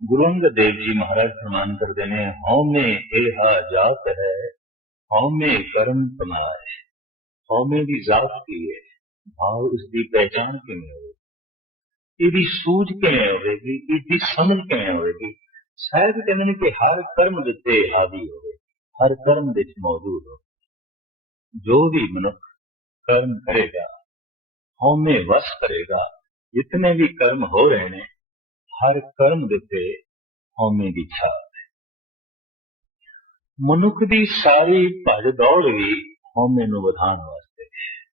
گرونگ دیو جی مہاراج فرمان کر دینے ہوں میں اے ہا جات ہے ہوں میں کرم پناہ ہوں میں بھی ذات کی ہے بھاو اس دی پہچان کے میں ہوئے ایدی سوج کے میں ہوئے گی ایدی سمجھ کے میں ہوئے گی۔ شاید کہنے نے کہ ہر کرم دیتے حاوی ہوئے، ہر کرم دیت موجود ہو جو بھی منک کرم کرے گا ہوں میں وس کرے گا، جتنے بھی کرم ہو رہے ہیں ਹਰ ਕਰਮ ਦਿੱਤੇ ਉੱਤੇ ਹਉਮੈ ਦੀ ਛਾਪ ਮਨੁੱਖ ਦੀ ਸਾਰੀ ਭੱਜ ਦੌੜ ਵੀ ਹਉਮੈ ਨੂੰ ਵਧਾਉਣ ਵਾਸਤੇ ਹੈ।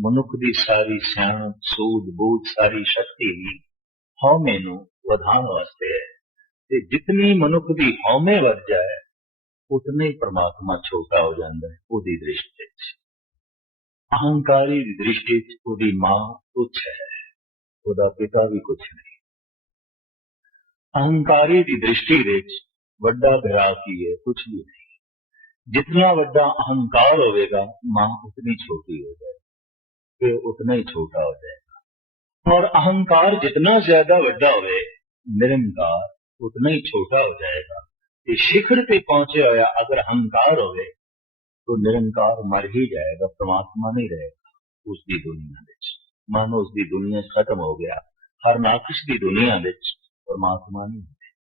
ਮਨੁੱਖ ਦੀ ਸਾਰੀ ਸਿਆਣਪ, ਸੂਝ ਬੂਝ, ਸਾਰੀ ਸ਼ਕਤੀ ਵੀ ਹਉਮੈ ਨੂੰ ਵਧਾਉਣ ਵਾਸਤੇ ਹੈ। ਤੇ ਜਿਤਨੀ ਮਨੁੱਖ ਦੀ ਹਉਮੈ ਵੱਧ ਜਾਏ, ਉਤਨੇ ਹੀ ਪ੍ਰਮਾਤਮਾ ਛੋਟਾ ਹੋ ਜਾਂਦਾ ਹੈ ਉਹਦੀ ਦ੍ਰਿਸ਼ਟੀ ਵਿੱਚ। ਅਹੰਕਾਰੀ ਦੀ ਦ੍ਰਿਸ਼ਟੀ ਵਿੱਚ ਉਹਦੀ ਮਾਂ ਕੁਛ ਹੈ। ਉਹਦਾ ਪਿਤਾ ਵੀ ਕੁਛ ਨਹੀਂ। اہنکاری کی ਦ੍ਰਿਸ਼ਟੀ ਵਿੱਚ ਵੱਡਾ ਭਰਾ ਕੀ ਹੈ ਕੁਝ ਵੀ جتنا بڑا اہنکار ہوئے گا، ماں اتنی چھوٹی ہو جائے گی اتنا ہی چھوٹا ہو جائے گا۔ اور اہنکار جتنا زیادہ بڑا ہوئے، نرنکار اتنا ہی چھوٹا ہو جائے گا۔ یہ شکر پہ پہنچے ہوا اگر اہنکار ہوئے، تو نرنکار مر ہی جائے گا، پرماتما نہیں رہے گا۔ اس دی دنیا وچ، مانو اس دی دنیا ختم ہو گیا۔ ہر ناقش دی دنیا بچ ਪਰਮਾਤਮਾ ਨਹੀਂ ਹੁੰਦੀ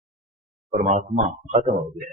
ਪਰਮਾਤਮਾ ਖਤਮ ਹੋ ਗਿਆ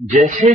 ਜੈਸੇ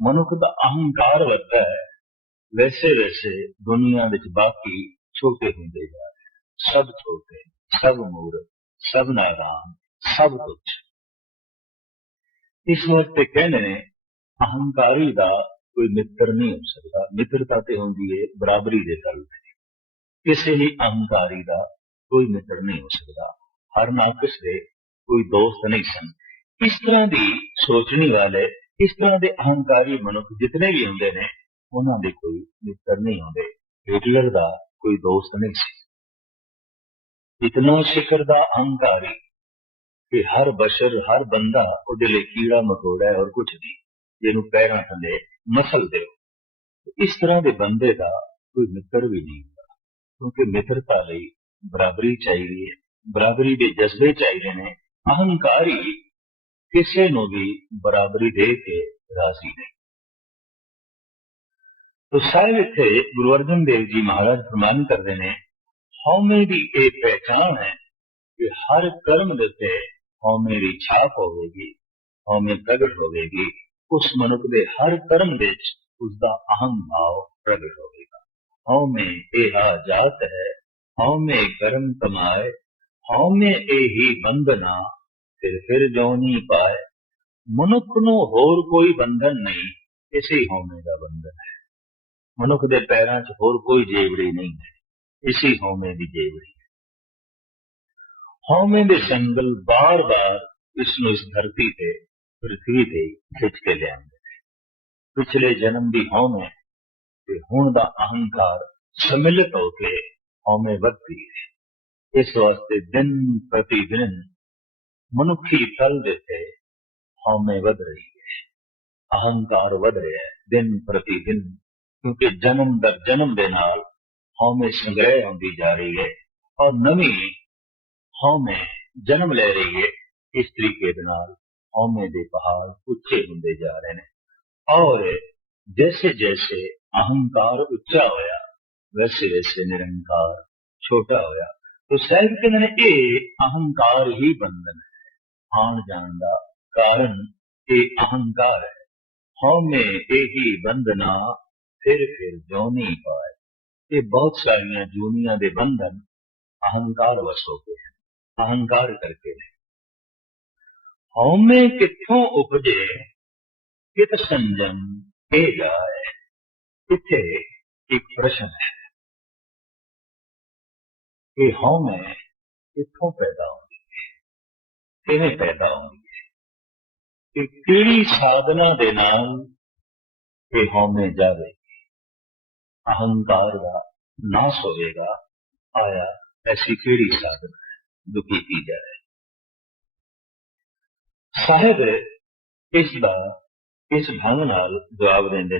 ਮਨੁੱਖ ਦਾ ਅਹੰਕਾਰ ਵੱਧਦਾ ਹੈ ਵੈਸੇ ਵੈਸੇ ਦੁਨੀਆ ਵਿੱਚ ਬਾਕੀ ਛੋਟੇ ਹੁੰਦੇ ਜਾ ਰਹੇ ਸਭ ਛੋਟੇ ਸਭ ਮੂਰ ਸਭ ਨਾਦਾਨ ਸਭ ਕੁਝ ਇਸ ਵਾਸਤੇ ਕਹਿੰਦੇ ਨੇ ਅਹੰਕਾਰੀ ਦਾ ਕੋਈ ਮਿੱਤਰ ਨਹੀਂ ਹੋ ਸਕਦਾ ਮਿੱਤਰਤਾ ਤੇ ਹੁੰਦੀ ਹੈ ਬਰਾਬਰੀ ਦੇ ਤਲ ਤੇ ਕਿਸੇ ਹੀ ਅਹੰਕਾਰੀ ਦਾ ਕੋਈ ਮਿੱਤਰ ਨਹੀਂ ਹੋ ਸਕਦਾ। ਹਰ ਨਾਕਸ ਦੇ ਕੋਈ ਦੋਸਤ ਨਹੀਂ ਸਨ। ਇਸ ਤਰ੍ਹਾਂ ਦੀ ਸੋਚਣੀ ਵਾਲੇ, ਇਸ ਤਰ੍ਹਾਂ ਦੇ ਅਹੰਕਾਰੀ ਮਨੁੱਖ ਜਿਤਨੇ ਵੀ ਹੁੰਦੇ ਨੇ, ਉਹਨਾਂ ਦੇ ਕੋਈ ਮਿੱਤਰ ਨਹੀਂ ਹੁੰਦੇ। ਹਿਟਲਰ ਦਾ ਕੋਈ ਦੋਸਤ ਨਹੀਂ ਸੀ। ਇਤਨਾ ਸ਼ਿਖਰ ਦਾ ਅਹੰਕਾਰੀ ਕਿ ਹਰ ਬਸ਼ਰ, ਹਰ ਬੰਦਾ ਉਹਦੇ ਲਈ ਕੀੜਾ ਮਕੋੜਾ ਹੈ ਔਰ ਕੁਝ ਨਹੀਂ, ਜਿਹਨੂੰ ਪੈਰਾਂ ਥੱਲੇ ਮਸਲ ਦਿਓ। ਇਸ ਤਰ੍ਹਾਂ ਦੇ ਬੰਦੇ ਦਾ ਕੋਈ ਮਿੱਤਰ ਵੀ ਨਹੀਂ। کیونکہ مترتا لئی برابری چاہیے، برابری کے جذبے چاہیے نے، اہنکاری کسی نو بھی برابری دے کے راضی نہیں۔ تو صاحب اتنے گرو ارجن دیو جی مہاراج فرمان کرتے ہیں ہومے کی یہ پہچان ہے کہ ہر کرم دیتے ہومے کی چھاپ ہوے گی ہومے پرگٹ ہوے گی، اس منک دے ہر کرم دے اس دا اہم بھاؤ پرگٹ گی۔ ਹੋਵੇਗਾ ਹਉਮੈ ਇਹ ਜਾਤ ਹੈ, ਹਉਮੈ ਕਰਮ ਕਮਾਏ, ਹਉਮੈ ਇਹੀ ਬੰਧਨਾ ਫਿਰ ਫਿਰ ਜੋਨੀ ਪਾਏ। ਮਨੁੱਖ ਨੂੰ ਹੋਰ ਕੋਈ ਬੰਧਨ ਨਹੀਂ, ਇਸੇ ਹਉਮੈ ਦਾ ਬੰਧਨ ਹੈ। ਮਨੁੱਖ ਦੇ ਪੈਰਾਂ 'ਚ ਹੋਰ ਕੋਈ ਜੇਵੜੀ ਨਹੀਂ ਹੈ, ਇਸੇ ਹਉਮੈ ਦੀ ਜੇਵੜੀ ਹੈ। ਹਉਮੈ ਦੇ ਸੰਗਲ ਬਾਰ-ਬਾਰ ਇਸ ਨੂੰ ਇਸ ਧਰਤੀ ਤੇ ਪ੍ਰithvi ਤੇ ਖਿੱਚ ਕੇ ਲਿਆਉਂਦੇ ਨੇ। ਪਿਛਲੇ ਜਨਮ ਦੀ ਹਉਮੈ ਤੇ ਹੁਣ ਦਾ ਅਹੰਕਾਰ ਸਮਿਲਿਤ ਹੋ ਕੇ ਹਉਮੈ ਵੱਧਦੀ ਹੈ ਇਸ ਵਾਸਤੇ ਦਿਨ ਪ੍ਰਤੀ ਦਿਨ ਮਨੁੱਖੀ ਤਲ ਦੇ ਤੇ ਹਉਮੈ ਵੱਧ ਰਹੀ ਹੈ ਅਹੰਕਾਰ ਵੱਧ ਰਿਹਾ ਹੈ ਦਿਨ ਪ੍ਰਤੀ ਦਿਨ ਕਿਉਂਕਿ ਜਨਮ ਦਰ ਜਨਮ ਦੇ ਨਾਲ ਹਉਮੈ ਸੰਗ੍ਰਹਿ ਹੁੰਦੀ ਜਾ ਰਹੀ ਹੈ ਔਰ ਨਵੀਂ ਹਉਮੈ ਜਨਮ ਲੈ ਰਹੀ ਹੈ ਇਸ ਤਰੀਕੇ ਦੇ ਨਾਲ ਹਉਮੈ ਦੇ ਪਹਾੜ ਉੱਚੇ ਹੁੰਦੇ ਜਾ ਰਹੇ ਨੇ ਔਰ ਜੈਸੇ اہنکار اچا ہویا، ویسے ویسے نرنکار چھوٹا ہویا۔ تو سیلف کے اے اہنکار ہی بندھن ہے۔ آن جان کا کارن اے اہنکار ہے۔ ہاں ہومے اے ہی بندنا، پھر پھر نہیں پائے۔ یہ بہت ساری جونیاں دے بندھن اہنکار وسو کے ہیں، اہنکار کر کے ہیں۔ ہاں ہومے کتوں اپجے کت سنجم اے جائے۔ ਇੱਥੇ ਇੱਕ ਪ੍ਰਸ਼ਨ ਹੈ ਕਿ ਹਉਮੈ ਕਿੱਥੋਂ ਪੈਦਾ ਹੁੰਦੀ ਹੈ ਕਿਵੇਂ ਪੈਦਾ ਹੁੰਦੀ ਹੈ ਕਿ ਕਿਹੜੀ ਸਾਧਨਾ ਦੇ ਨਾਲ ਇਹ ਹਉਮੈ ਜਾਵੇ ਅਹੰਕਾਰ ਦਾ ਨਾਸ ਹੋਵੇਗਾ ਆਇਆ ਐਸੀ ਕਿਹੜੀ ਸਾਧਨਾ ਹੈ ਜੋ ਕੀਤੀ ਜਾਏ ਸਾਹਿਬ ਇਸ ਦਾ ਇਸ ਢੰਗ ਨਾਲ ਜਵਾਬ ਦਿੰਦੇ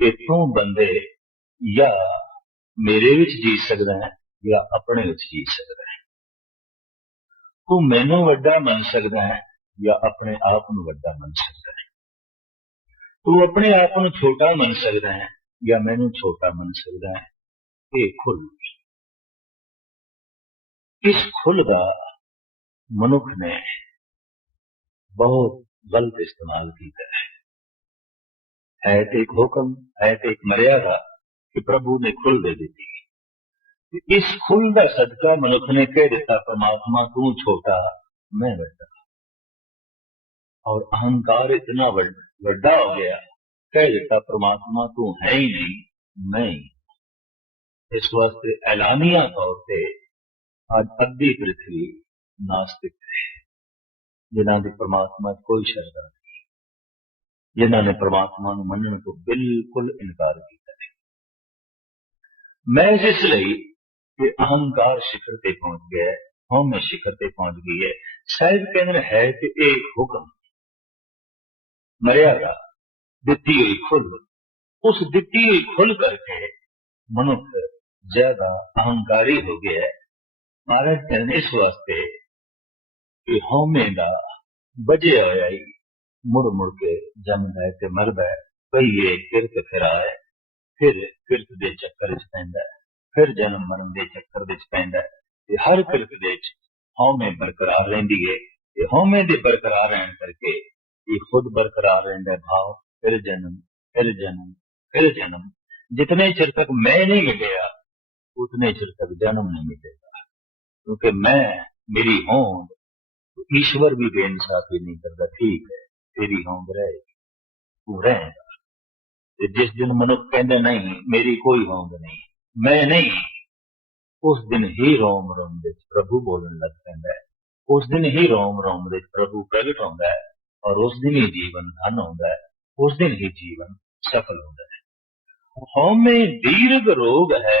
ਕਿ ਤੂੰ ਬੰਦੇ ਜਾਂ ਮੇਰੇ ਵਿੱਚ ਜੀ ਸਕਦਾ ਹੈ ਜਾਂ ਆਪਣੇ ਵਿੱਚ ਜੀ ਸਕਦਾ ਹੈ ਤੂੰ ਮੈਨੂੰ ਵੱਡਾ ਮੰਨ ਸਕਦਾ ਹੈ ਜਾਂ ਆਪਣੇ ਆਪ ਨੂੰ ਵੱਡਾ ਮੰਨ ਸਕਦਾ ਹੈ تو اپنے آپ کو چھوٹا من سکتا ہے یا میں چھوٹا من سکتا ہے یہ کھل۔ اس کھل کا منک نے بہت غلط استعمال کیا ہے۔ ایت ایک حکم ایت ایک مریادا کہ پربھو نے کھل دے دیتی اس کھل کا صدقہ منک نے کہہ دیتا، پرماتما توں چھوٹا، میں بڑا اور اہنکار اتنا بڑا وڈا ہو گیا کہہ دیتا پرماتما تو ہے ہی نہیں میں اس واسطے اعلانیہ طور پہ آج ادی پرتھوی ناستک ہے جنہوں نے پرماتما کوئی شردا نہیں جنہوں نے پرماتما منن کو بالکل انکار کیا میں اس لیے کہ اہنکار شکر تے پہنچ گیا ہے ہوم میں شکر تے پہنچ گئی ہے شاید کہنے ہے کہ ایک حکم مریا دتی ہوئی کھل۔ اس دتی ہوئی کھل کر کے منک زیادہ اہنکاری ہو گیا ہے۔ مہاراج کہنے اس واسطے کہ ہومے دا بجے ہوا مڑ مڑ کے جمد ہے تے مرد ہے۔ پہیے کرت پھرا ہے۔ پھر کرت دے چکر چ پیندا ہے۔ پھر جنم مرن دے چکر وچ ہر کرت دے ہومے برقرار رہندی ہے۔ ہومے دے برقرار رہن کر کے یہ خود برقرار رہتا ہے بھاؤ، پھر جنم پھر جنم پھر جنم۔ جتنے چر تک میں نہیں مٹیا اتنے چر تک جنم نہیں مٹے گا کیونکہ میں میری ہوند ایشور بھی بے انصافی نہیں کرتا، ٹھیک ہے، تیری ہوند رہے گی، تو رہے گا۔ جس دن منت کہندے نہیں، میری کوئی ہوند نہیں، میں نہیں۔ اس دن ہی روم روم دے پربھو بولن لگ پہ اس دن ہی روم روم دے پربھو پرگٹ ہوندا ہے۔ ਔਰ ਉਸ ਦਿਨ ਹੀ ਜੀਵਨ ਧਨ ਹੁੰਦਾ ਹੈ, ਉਸ ਦਿਨ ਹੀ ਜੀਵਨ ਸਫਲ ਹੁੰਦਾ ਹੈ। ਹਉਮੈ ਦੀਰਗ ਰੋਗ ਹੈ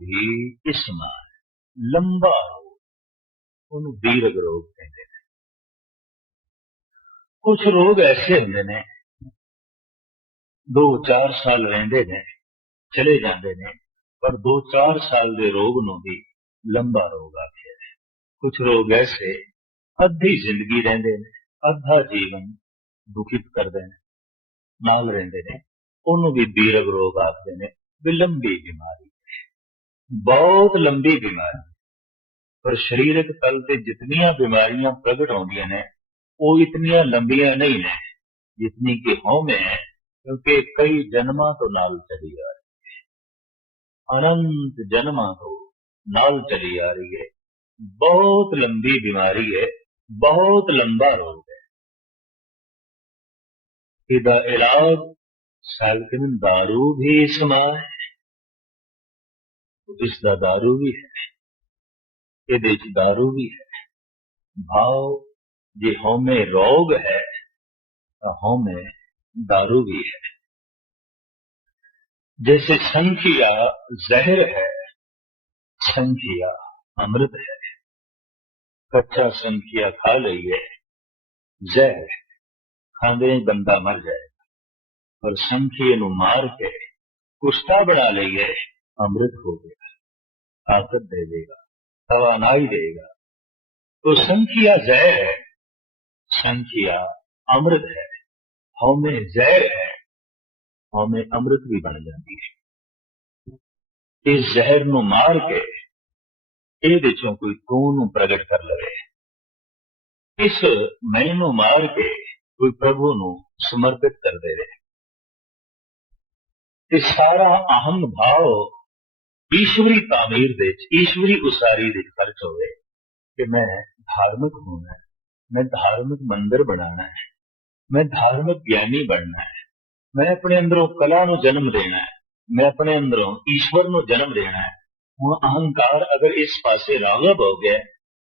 ਵੀ ਇਸਮਾ ਹੈ, ਲੰਬਾ ਰੋਗ, ਉਹਨੂੰ ਦੀਰਗ ਰੋਗ ਕਹਿੰਦੇ ਨੇ। ਕੁਝ ਰੋਗ ਐਸੇ ਹੁੰਦੇ ਨੇ 2-4 ਸਾਲ ਰਹਿੰਦੇ ਨੇ, ਚਲੇ ਜਾਂਦੇ ਨੇ, ਪਰ 2-4 ਸਾਲ ਦੇ ਰੋਗ ਨੂੰ ਵੀ ਲੰਬਾ ਰੋਗ ਆਖਿਆ ਹੈ। ਕੁਝ ਰੋਗ ਐਸੇ, ਅੱਧੀ ਜ਼ਿੰਦਗੀ ਰਹਿੰਦੇ ਨੇ ਅੱਧਾ ਜੀਵਨ ਦੁਖਿਤ ਕਰਦੇ ਨੇ ਨਾਲ ਰਹਿੰਦੇ ਨੇ ਉਹਨੂੰ ਵੀ ਦੀਰਘ ਰੋਗ ਆਖਦੇ ਨੇ ਵੀ ਲੰਬੀ ਬਿਮਾਰੀ ਬਹੁਤ ਲੰਬੀ ਬਿਮਾਰੀ ਪਰ ਸਰੀਰਕ ਤਲ ਤੇ ਜਿਤਨੀਆਂ ਬਿਮਾਰੀਆਂ ਪ੍ਰਗਟ ਹੁੰਦੀਆਂ ਨੇ ਉਹ ਇਤਨੀਆਂ ਲੰਬੀਆਂ ਨਹੀਂ ਨੇ ਜਿਤਨੀ ਕਿ ਹਉਮੈ ਹੈ ਕਿਉਂਕਿ ਕਈ ਜਨਮਾਂ ਤੋਂ ਨਾਲ ਚਲੀ ਆ ਰਹੀ ਹੈ ਅਨੰਤ ਜਨਮਾਂ ਤੋਂ ਨਾਲ ਚਲੀ ਆ ਰਹੀ ਹੈ ਬਹੁਤ ਲੰਬੀ ਬਿਮਾਰੀ ਹੈ ਬਹੁਤ ਲੰਬਾ ਰੋਗ ਹੈ اراغ سیلکن دارو بھی سما ہے۔ اس دا دارو بھی ہے۔ یہ دارو بھی ہے۔ بھاؤ جی ہومے روگ ہے تو ہوم دارو بھی ہے۔ جیسے سنکھیا زہر ہے، سنکھیا امرت ہے۔ کچا سنکھیا کھا لئیے، زہر۔ ہے کھاندے بندہ مر جائے اور سمکھیے نو مار کے کشتا بنا لے گئے، امرت ہو گیا، طاقت دے دے گا، توانائی دے گا۔ تو سنکھیا زہر ہے، سنکھیا امرت ہے ہومے زہر ہے ہومے امرت بھی بن جاتی ہے۔ اس زہر نو مار کے یہ کوئی تو پرگٹ کر لے اس میں مار کے ਕੋਈ ਪ੍ਰਭੂ ਨੂੰ ਸਮਰਪਿਤ ਕਰਦੇ ਰਹੇ। ਤੇ ਸਾਰਾ ਅਹੰ ਭਾਵ ਈਸ਼ਵਰੀ ਤਾਮੀਰ ਦੇ ਵਿੱਚ, ਈਸ਼ਵਰੀ ਉਸਾਰੀ ਦੇ ਖਰਚ ਹੋਵੇ ਕਿ ਮੈਂ ਧਾਰਮਿਕ ਹੋਣਾ ਮੈਂ ਧਾਰਮਿਕ ਮੰਦਰ ਬਣਾਉਣਾ ਹੈ, ਮੈਂ ਧਾਰਮਿਕ ਗਿਆਨੀ ਬਣਨਾ ਹੈ, ਮੈਂ ਆਪਣੇ ਅੰਦਰੋਂ ਕਲਾ ਨੂੰ ਜਨਮ ਦੇਣਾ ਹੈ, ਮੈਂ ਆਪਣੇ ਅੰਦਰੋਂ ਈਸ਼ਵਰ ਨੂੰ ਜਨਮ ਦੇਣਾ ਹੈ। ਹੁਣ ਅਹੰਕਾਰ ਅਗਰ ਇਸ ਪਾਸੇ ਰਾਗਬ ਹੋ ਗਿਆ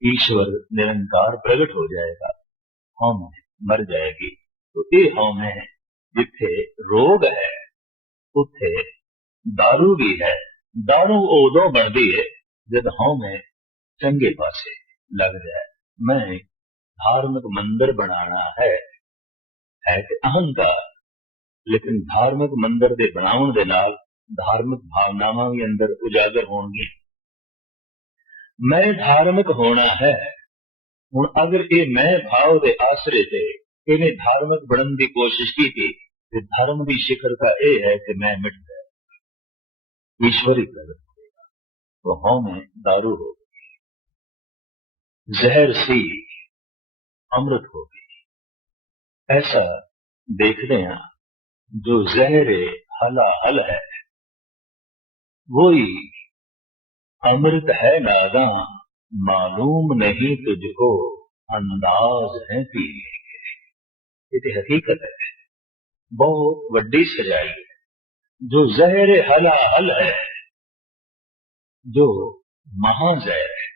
ایشور نرنکار پرگٹ ہو جائے گا ہوم مر جائے گی تو یہ ہوم ہے جتھے روگ ہے اتے دارو بھی ہے۔ دارو ادو بنتی ہے، جب ہوم ہے چنگے پاسے لگ جائے۔ میں دھارمک مندر بنانا ہے ہے کہ لیکن دھارمک مندر دے بناؤن دے نال دھارمک بھاوناواں بھی اندر اجاگر ہون میں دھارمک ہونا ہے۔ ہوں اگر یہ میں بھاؤ دے آسرے تے انہیں دھارمک بننے کی کوشش کی تھی کہ دھرم کی شکر کا یہ ہے کہ میں مٹ گیا۔ ایشوری قدر ہوئے گا۔ تو ہوں میں دارو ہو گئی۔ زہر سی امرت ہو گئی۔ ایسا دیکھ رہے ہیں جو زہر حلا حل ہے، وہی امرت ہے نادا معلوم نہیں تجھ کو، انداز ہے پینے کے یہ حقیقت ہے۔ بہت وڈی سجائی ہے۔ جو زہر حلا حل ہے، جو مہا زہر ہے۔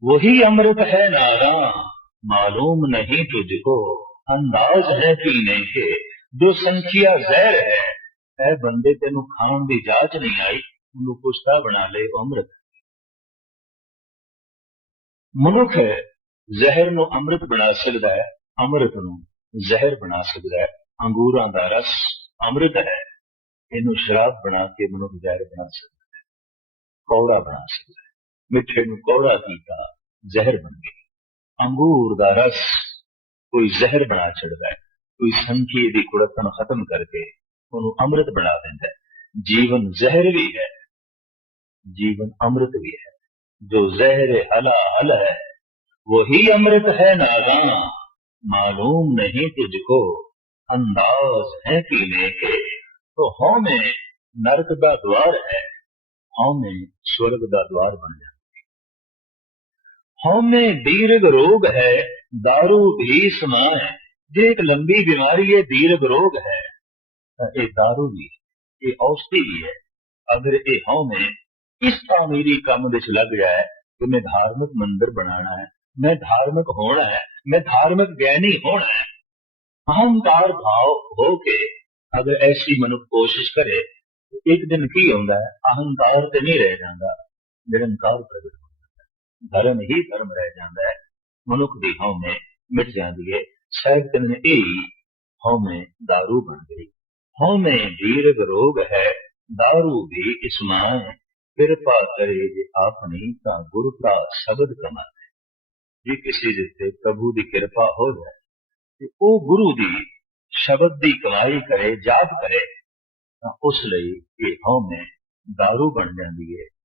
وہی امرت ہے نارا معلوم نہیں تجھ کو، انداز ہے پینے کے۔ جو سنکھیا زہر ہے، اے بندے تینوں کھان کی جاچ نہیں آئی۔ ਕੁਸ਼ਤਾ ਬਣਾ ਲੈ ਅੰਮ੍ਰਿਤ ਮਨੁੱਖ ਜ਼ਹਿਰ ਨੂੰ ਅੰਮ੍ਰਿਤ ਬਣਾ ਸਕਦਾ ਹੈ ਅੰਮ੍ਰਿਤ ਨੂੰ ਜ਼ਹਿਰ ਬਣਾ ਸਕਦਾ ਹੈ ਅੰਗੂਰਾਂ ਦਾ ਰਸ ਅੰਮ੍ਰਿਤ ਹੈ ਇਹਨੂੰ ਸ਼ਰਾਬ ਬਣਾ ਕੇ ਮਨੁੱਖ ਜ਼ਹਿਰ ਬਣਾ ਸਕਦਾ ਹੈ ਕੌੜਾ ਬਣਾ ਸਕਦਾ ਹੈ ਮਿੱਠੇ ਨੂੰ ਕੌੜਾ ਕੀਤਾ ਜ਼ਹਿਰ ਬਣ ਗਿਆ ਅੰਗੂਰ ਦਾ ਰਸ ਕੋਈ ਜ਼ਹਿਰ ਬਣਾ ਛੱਡਦਾ ਹੈ ਕੋਈ ਸੰਖੀ ਦੀ ਕੁੜਤ ਨੂੰ ਖਤਮ ਕਰਕੇ ਉਹਨੂੰ ਅੰਮ੍ਰਿਤ ਬਣਾ ਦਿੰਦਾ ਹੈ ਜੀਵਨ ਜ਼ਹਿਰ ਵੀ ਹੈ جیون امرت بھی ہے۔ جو زہر حلا حل ہے، وہی امرت ہے ناگانا۔ معلوم نہیں تجھ کو، انداز ہے پینے کے۔ تو ہو میں نرک دا دوار ہے۔ ہوں میں سورگ دا دوار بن جاتی ہوں میں دیرگ روگ ہے، دارو بھی سمائے یہ ایک لمبی بیماری ہے، دیرگ روگ ہے۔ یہ دارو بھی یہ اوستی بھی ہے۔ اگر یہ ہوں میں اس تعمیری کام لگ ہے کہ میں دھارمک مندر بنانا ہے، میں دھارمک ہونا ہے، میں دھارمک گیانی ہونا ہے۔ اہمکار بھاؤ ہو کے اگر ایسی من کوشش کرے تو ایک دن کی ہوتا ہے اہنکار تو نہیں رہ جانا نرنکار پرگٹ ہو جاتا ہے۔ دھرم ہی دھرم رہ جاتا ہے۔ منک بھی ہوں میں مٹ جاتی ہے سیکن ای ہوں میں دارو بن گئی۔ ہوں میں دیرگ روگ ہے، دارو بھی اسمان ہے۔ ਕਿਰਪਾ ਕਰੇ ਜੇ ਆਪਣੀ ਤਾਂ ਗੁਰੂ ਦਾ ਸ਼ਬਦ ਕਮਾਵੇ। ਜੇ ਕਿਸੇ ਦੇ ਤੇ ਪ੍ਰਭੂ ਦੀ ਕਿਰਪਾ ਹੋ ਜਾਏ, ਤੇ ਉਹ ਗੁਰੂ ਦੀ ਸ਼ਬਦ ਦੀ ਕਮਾਈ ਕਰੇ, ਜਾਪ ਕਰੇ, ਤਾਂ ਉਸ ਲਈ ਇਹ ਹਉਮੈ ਦਾਰੂ ਬਣ ਜਾਂਦੀ ਹੈ।